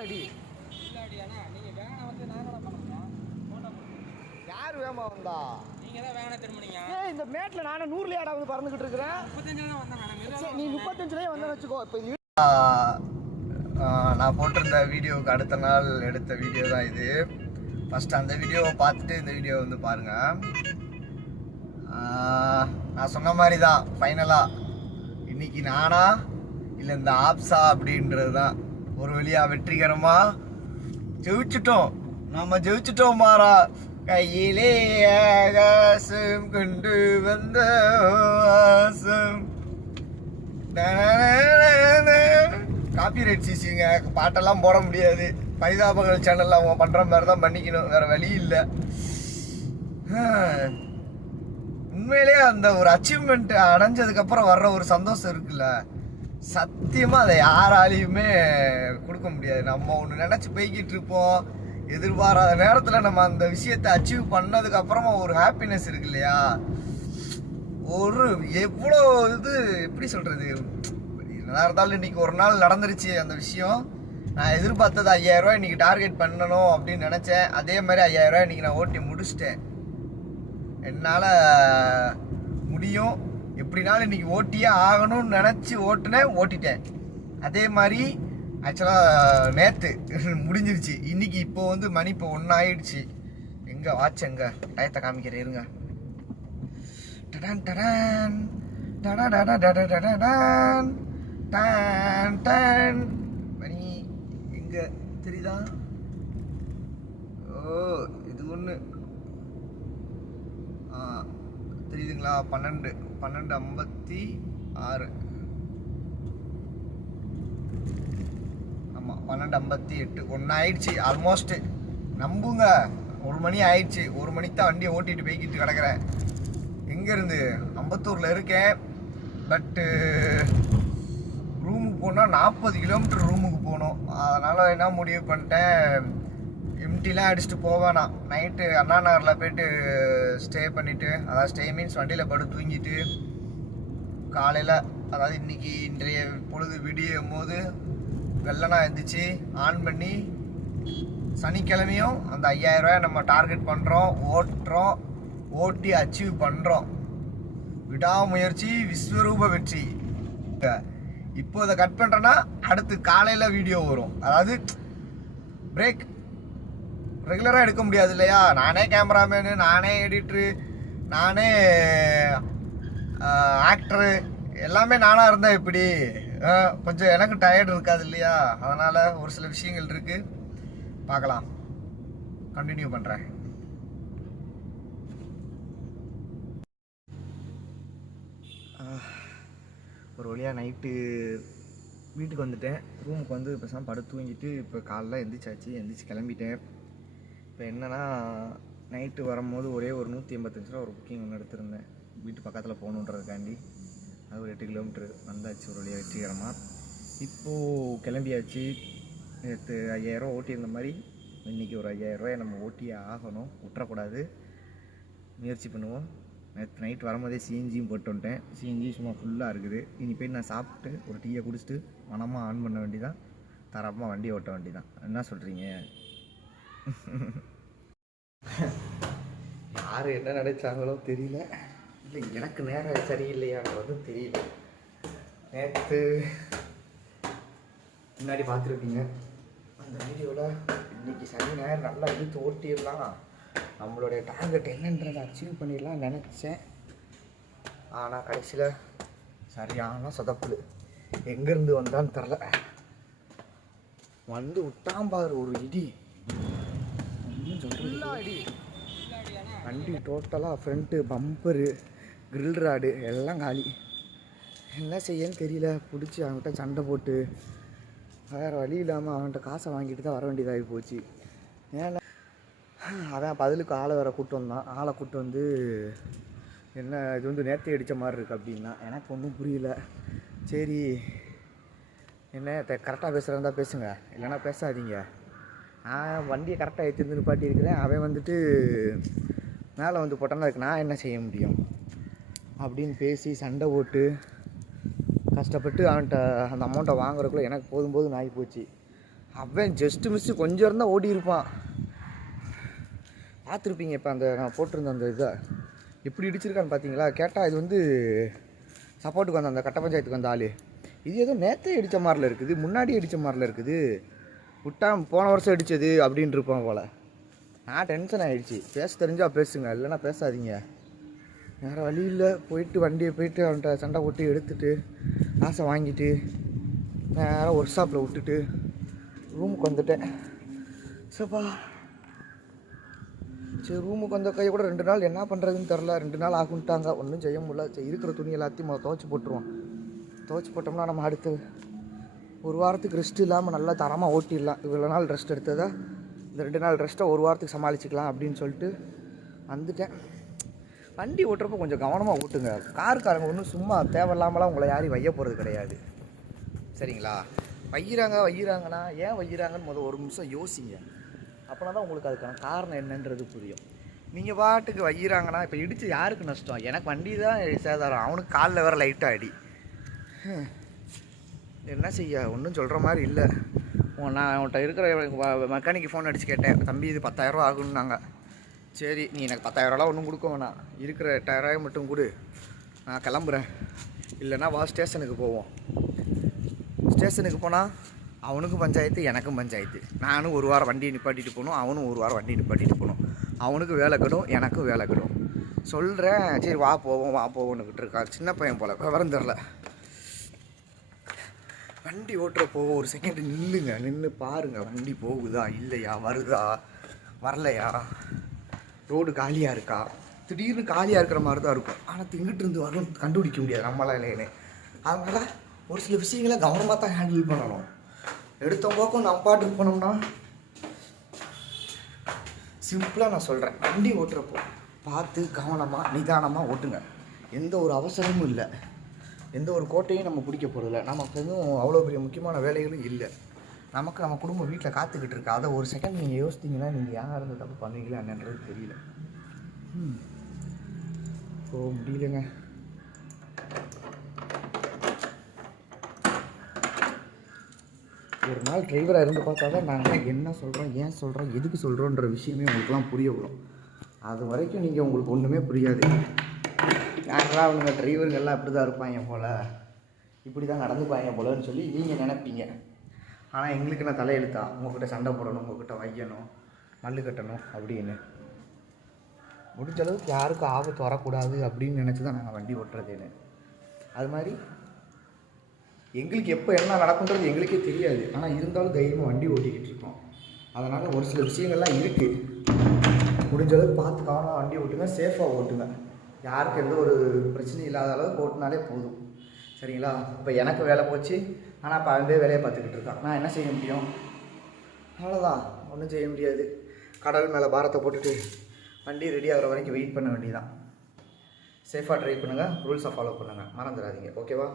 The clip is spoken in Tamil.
அடி இல்லாடியாண்ணா நீங்கள் வேணா வந்து நான் என்ன பண்ணுறேன் யார் வேமா வந்தா நீங்கள் தான் வேணா திரும்பினீங்க. இந்த மேட்டில் நானும் 100 ஏடா வந்து பறந்துக்கிட்டு இருக்கிறேன். 35 தான் வந்தேன். நீ 35லயே வந்து வச்சுக்கோ. இப்போ நான் போட்டிருந்த வீடியோவுக்கு அடுத்த நாள் எடுத்த வீடியோ தான் இது. ஃபஸ்ட்டு அந்த வீடியோவை பார்த்துட்டு இந்த வீடியோ வந்து பாருங்கள். நான் சொன்ன மாதிரி தான் ஃபைனலாக இன்னைக்கு நானா இல்லை இந்த ஆப்ஸா அப்படின்றது தான். ஒரு வழியாக வெற்றிகரமாக ஜெயிச்சிட்டோம். நம்ம ஜெயிச்சிட்டோம் மாறா. கையிலே ஆகாசம் கொண்டு வந்த ஆசம். காப்பிரைட் சிசிங்க, பாட்டெல்லாம் போட முடியாது. பரிதாபங்கள் சேனலில் அவங்க பண்ணுற மாதிரி தான் பண்ணிக்கணும், வேறு வழி இல்லை. உண்மையிலேயே அந்த ஒரு அச்சீவ்மெண்ட் அடைஞ்சதுக்கப்புறம் வர்ற ஒரு சந்தோஷம் இருக்குல்ல, சத்தியமாக அதை யாராலையுமே கொடுக்க முடியாது. நம்ம ஒன்று நினச்சி போய்கிட்டு இருப்போம், எதிர்பாராத நேரத்தில் நம்ம அந்த விஷயத்தை அச்சீவ் பண்ணதுக்கப்புறமா ஒரு ஹாப்பினஸ் இருக்கு இல்லையா, ஒரு எவ்வளோ இது எப்படி சொல்கிறது. என்னதான் இருந்தாலும் இன்றைக்கி ஒரு நாள் நடந்துருச்சு அந்த விஷயம். நான் எதிர்பார்த்தது 5000 ரூபா இன்றைக்கி டார்கெட் பண்ணணும் அப்படின்னு நினச்சேன். அதே மாதிரி 5000 ரூபா இன்றைக்கி நான் ஓட்டி முடிச்சிட்டேன். என்னால் முடியும், எப்படினாலும் இன்றைக்கி ஓட்டியே ஆகணும்னு நினச்சி ஓட்டிட்டேன். அதே மாதிரி ஆக்சுவலாக நேற்று முடிஞ்சிருச்சு. இன்றைக்கி இப்போ வந்து மணி இப்போ 1 ஆயிடுச்சு. எங்கே வாட்ச் எங்கே டயத்தை காமிக்கிறேன் இருங்க. டடான் டடான் டடான் டான் டான் மணி எங்கே தெரியுதா? ஓ இது ஒன்று தெரியுதுங்களா? 12:56. ஆமாம் 12:58. 1 ஆயிடுச்சு ஆல்மோஸ்ட்டு. நம்புங்க, 1 மணி ஆயிடுச்சு. 1 மணிக்கு தான் வண்டியை ஓட்டிகிட்டு போய்கிட்டு கிடக்கிறேன். எங்கேருந்து? அம்பத்தூரில் இருக்கேன். பட்டு ரூமுக்கு போனால் 40 கிலோமீட்டர் ரூமுக்கு போகணும். அதனால் என்ன முடிவு பண்ணிட்டேன், எம்டிலாம் அடிச்சுட்டு போவேன். நான் நைட்டு அண்ணா நகரில் போய்ட்டு ஸ்டே பண்ணிவிட்டு, அதாவது ஸ்டே மீன்ஸ் வண்டியில் படுத்து தூங்கிட்டு காலையில், அதாவது இன்றைய பொழுது விடியும் போது வெள்ளனா எழுந்திரிச்சு ஆன் பண்ணி சனிக்கிழமையும் அந்த 5000 ரூபாய் நம்ம டார்கெட் பண்ணுறோம், ஓட்டி அச்சீவ் பண்ணுறோம். விடாமுயற்சி விஸ்வரூப வெற்றி. இப்போ இதை கட் பண்ணுறேன்னா அடுத்து காலையில் வீடியோ வரும். அதாவது பிரேக் ரெகுலராக எடுக்க முடியாது இல்லையா. நானே கேமராமேனு, நானே எடிட்ரு, நானே ஆக்டரு, எல்லாமே நானாக இருந்தால் இப்படி கொஞ்சம் எனக்கு டயர்டு இருக்காது இல்லையா. அதனால் ஒரு சில விஷயங்கள் இருக்குது, பார்க்கலாம். கண்டினியூ பண்ணுறேன். ஒரு வழியாக நைட்டு வீட்டுக்கு வந்துட்டேன். ரூமுக்கு வந்து பேசாமல் படுத்து தூங்கிட்டு இப்போ காலைல எந்திரிச்சு கிளம்பிட்டேன். இப்போ என்னென்னா, நைட்டு வரும்போது ஒரே ஒரு 185 ரூபா ஒரு புக்கிங் ஒன்று எடுத்திருந்தேன் வீட்டு பக்கத்தில் போகணுன்றதுக்காண்டி. அது ஒரு 8 கிலோமீட்டர் வந்தாச்சு ஒரு வழியாக வெற்றிகரமாக. இப்போது கிளம்பியாச்சு. நேற்று 5000 ரூபா ஓட்டியிருந்த மாதிரி இன்றைக்கி ஒரு 5000 ரூபாயை நம்ம ஓட்டியே ஆகணும், விட்டுறக்கூடாது. முயற்சி பண்ணுவோம். நேற்று நைட் வரும்போதே சிஎன்ஜியும் போட்டு வந்துட்டேன். சிஎன்ஜி சும்மா ஃபுல்லாக இருக்குது. இனி போய் நான் சாப்பிட்டு ஒரு டீயை குடிச்சிட்டு மனமாக ஆன் பண்ண வேண்டிதான், தரமாக வண்டி ஓட்ட வேண்டிதான். என்ன சொல்கிறீங்க? யார் என்ன நினைச்சாங்களோ தெரியல, இல்லை எனக்கு நேரம் சரியில்லையாங்கிறது தெரியல. நேற்று முன்னாடி பார்த்துருப்பீங்க அந்த வீடியோவில். இன்றைக்கி சனி நேரம் நல்லா இழுத்து ஓட்டிடலாம், நம்மளுடைய டார்கெட் என்னன்றதை அச்சீவ் பண்ணிடலாம் நினச்சேன். ஆனால் கடைசியில் சரியான சொதப்புது. எங்கேருந்து வந்தான்னு தெரில. வந்து விட்டாம்பாரு ஒரு இடி. ஒன்றும் சொல்கிறது அடி. வண்டி டோட்டலாக ஃப்ரண்ட்டு பம்பரு, கிரில் ராடு எல்லாம் காலி. என்ன செய்யன்னு தெரியல. பிடிச்சி அவன்கிட்ட சண்டை போட்டு வேறு வழி இல்லாமல் அவன்கிட்ட காசை வாங்கிட்டு தான் வர வேண்டியதாகி போச்சு. ஏன்னா அதான் பதிலுக்கு ஆளை வேறு கூப்பிட்டு வந்தான். ஆளை கூப்பிட்டு வந்து என்ன இது வந்து நேற்று அடித்த மாதிரி இருக்குது அப்படின்னா எனக்கு ஒன்றும் புரியல. சரி என்ன கரெக்டாக பேசுகிறதா பேசுங்க, இல்லைன்னா பேசாதீங்க. நான் வண்டியை கரெக்டாக ஏற்றிருந்து நிப்பாட்டி இருக்கிறேன். அவன் வந்துட்டு மேலே வந்து போட்டான்னா அதுக்கு நான் என்ன செய்ய முடியும் அப்படின்னு பேசி சண்டை போட்டு கஷ்டப்பட்டு அவன்கிட்ட அந்த அமௌண்ட்டை வாங்குறதுக்குள்ளே எனக்கு போதும் ஆகி போச்சு. அவன் ஜஸ்ட்டு மிஸ்ஸு கொஞ்சம் இருந்தால் ஓடி இருப்பான். பார்த்துருப்பீங்க இப்போ அந்த நான் போட்டிருந்த அந்த இதை எப்படி இடிச்சிருக்கான்னு பார்த்தீங்களா? கேட்டால் இது வந்து சப்போர்ட்டுக்கு வந்த அந்த கட்ட பஞ்சாயத்துக்கு வந்த ஆள் இது ஏதோ நேற்றே அடித்த மாதிரில இருக்குது, முன்னாடி அடித்த மாதிரில இருக்குது, விட்டா போன வருஷம் அடித்தது அப்படின்னு இருப்பான் போல். நான் டென்ஷன் ஆகிடுச்சு. பேச தெரிஞ்சால் பேசுங்க, இல்லைன்னா பேசாதீங்க. வேறு வழி இல்லை. போயிட்டு வண்டியை போயிட்டு அவன்கிட்ட சண்டை போட்டு எடுத்துகிட்டு காசை வாங்கிட்டு நேராக ஒர்க் ஷாப்பில் விட்டுட்டு ரூமுக்கு வந்துட்டேன். சப்பா சரி, ரூமுக்கு வந்த கையை கூட 2 நாள் என்ன பண்ணுறதுன்னு தெரில. 2 நாள் ஆகுன்ட்டாங்க, ஒன்றும் செய்ய முடியல. சரி, இருக்கிற துணி எல்லாத்தையும் துவைச்சி போட்டுருவோம். துவைச்சி போட்டோம்னா நம்ம அடுத்து ஒரு வாரத்துக்கு ரெஸ்ட் இல்லாமல் நல்லா தரமாக ஓட்டிடலாம். இவ்வளோ நாள் ரெஸ்ட் எடுத்ததா இந்த 2 நாள் ரெஸ்ட்டை ஒரு வாரத்துக்கு சமாளிச்சிக்கலாம் அப்படின்னு சொல்லிட்டு வந்துட்டேன். வண்டி ஓட்டுறப்போ கொஞ்சம் கவனமாக ஓட்டுங்க. காருக்காரங்க ஒன்றும் சும்மா தேவையில்லாமலாம் உங்களை யாரையும் வைய போகிறது கிடையாது, சரிங்களா? வையிறாங்கன்னா ஏன் வையிறாங்கன்னு ஒரு நிமிஷம் யோசிங்க. அப்போனா தான் உங்களுக்கு அதுக்கான காரணம் என்னன்றது புரியும். நீங்கள் பாட்டுக்கு வையிறாங்கன்னா இப்போ இடித்து யாருக்கு நஷ்டம்? எனக்கு வண்டி தான் சேதாரம், அவனுக்கு காலில் வேறு லைட்டாக அடி. என்ன செய்ய, ஒன்றும் சொல்கிற மாதிரி இல்லை. நான் அவன்கிட்ட இருக்கிற மெக்கானிக்கு ஃபோன் அடித்து கேட்டேன், தம்பி இது 10,000 ரூபா ஆகுன்னாங்க. சரி, நீ எனக்கு 10,000 ரூபாலாம் ஒன்றும் கொடுக்க வேணாம், இருக்கிற 8,000 மட்டும் கொடு, நான் கிளம்புறேன். இல்லைன்னா வா ஸ்டேஷனுக்கு போவோம். ஸ்டேஷனுக்கு போனால் அவனுக்கும் பஞ்சாயத்து, எனக்கும் பஞ்சாயத்து. நானும் ஒரு வாரம் வண்டியை நிப்பாட்டிட்டு போகணும், அவனும் ஒரு வாரம் வண்டியை நிப்பாட்டிட்டு போகணும். அவனுக்கு வேலை கெடும், எனக்கும் வேலை கெடும். சொல்கிறேன், சரி வா போவோன்னுக்கிட்டு இருக்கான். சின்ன பையன் போல், விவரம் தெரில. வண்டி ஓட்டுறப்போ ஒரு செகண்ட் நின்று பாருங்கள், வண்டி போகுதா இல்லையா, வருதா வரலையா, ரோடு காலியாக இருக்கா. திடீர்னு காலியாக இருக்கிற மாதிரி தான் இருக்கும், ஆனால் திங்கிட்டு இருந்து வரும் கண்டுபிடிக்க முடியாது நம்மளாலேன்னு. அதனால் ஒரு சில விஷயங்களை கவனமாக தான் ஹேண்டில் பண்ணணும். எடுத்த போக்கும் நம்ம பாட்டுக்கு போனோம்னா சிம்பிளாக நான் சொல்கிறேன், வண்டி ஓட்டுறப்போ பார்த்து கவனமாக நிதானமாக ஓட்டுங்க. எந்த ஒரு அவசரமும் இல்லை, எந்த ஒரு கோட்டையும் நம்ம பிடிக்க போகிறதில்ல. நமக்கு எதுவும் அவ்வளோ பெரிய முக்கியமான வேலைகளும் இல்லை. நமக்கு நம்ம குடும்பம் வீட்டில் காத்துக்கிட்டு இருக்கு. அதை ஒரு செகண்ட் நீங்கள் யோசித்தீங்கன்னா நீங்கள் யாராக இருந்து தப்பு பண்ணுவீங்களா என்னன்றது தெரியல. ஓ முடியலங்க. ஒரு நாள் டிரைவராக இருந்து பார்த்தா தான் நாங்கள் என்ன சொல்கிறோம், ஏன் சொல்கிறோம், எதுக்கு சொல்கிறோன்ற விஷயமே உங்களுக்குலாம் புரிய வரும். அது வரைக்கும் நீங்கள் உங்களுக்கு ஒன்றுமே புரியாது. யாரெல்லாம் அவங்க டிரைவருங்கெல்லாம் இப்படி தான் இருப்பாங்க போல், இப்படி தான் நடந்துப்பாங்க போலன்னு சொல்லி நீங்கள் நினைப்பீங்க. ஆனால் எங்களுக்கு நான் தலையெழுத்தா உங்கள்கிட்ட சண்டை போடணும், உங்கள்கிட்ட வையணும், மல்லு கட்டணும் அப்படின்னு. முடிஞ்ச அளவுக்கு யாருக்கும் ஆபத்து வரக்கூடாது அப்படின்னு நினச்சி தான் நாங்கள் வண்டி ஓட்டுறதுன்னு. அது மாதிரி எங்களுக்கு எப்போ என்ன நடக்குன்றது எங்களுக்கே தெரியாது, ஆனால் இருந்தாலும் தைரியமாக வண்டி ஓட்டிக்கிட்டு இருக்கோம். அதனால் ஒரு சில விஷயங்கள்லாம் இருக்குது. முடிஞ்ச அளவுக்கு பார்த்து கவனமாக வண்டி ஓட்டுங்க, சேஃபாக ஓட்டுங்க. யாருக்கு எந்த ஒரு பிரச்சனையும் இல்லாத அளவுக்கு ஓட்டினாலே போதும், சரிங்களா? இப்போ எனக்கு வேலை போச்சு, ஆனால் இப்போ அவன் வேலையை பார்த்துக்கிட்டு இருக்கான். நான் என்ன செய்ய முடியும்? அவ்வளோதான், ஒன்றும் செய்ய முடியாது. கடல் மேலே பாரத்தை போட்டுட்டு வண்டி ரெடி ஆகிற வரைக்கும் வெயிட் பண்ண வேண்டியதான். சேஃபாக ட்ரை பண்ணுங்கள், ரூல்ஸை ஃபாலோ பண்ணுங்கள், மறந்துடாதீங்க. ஓகேவா?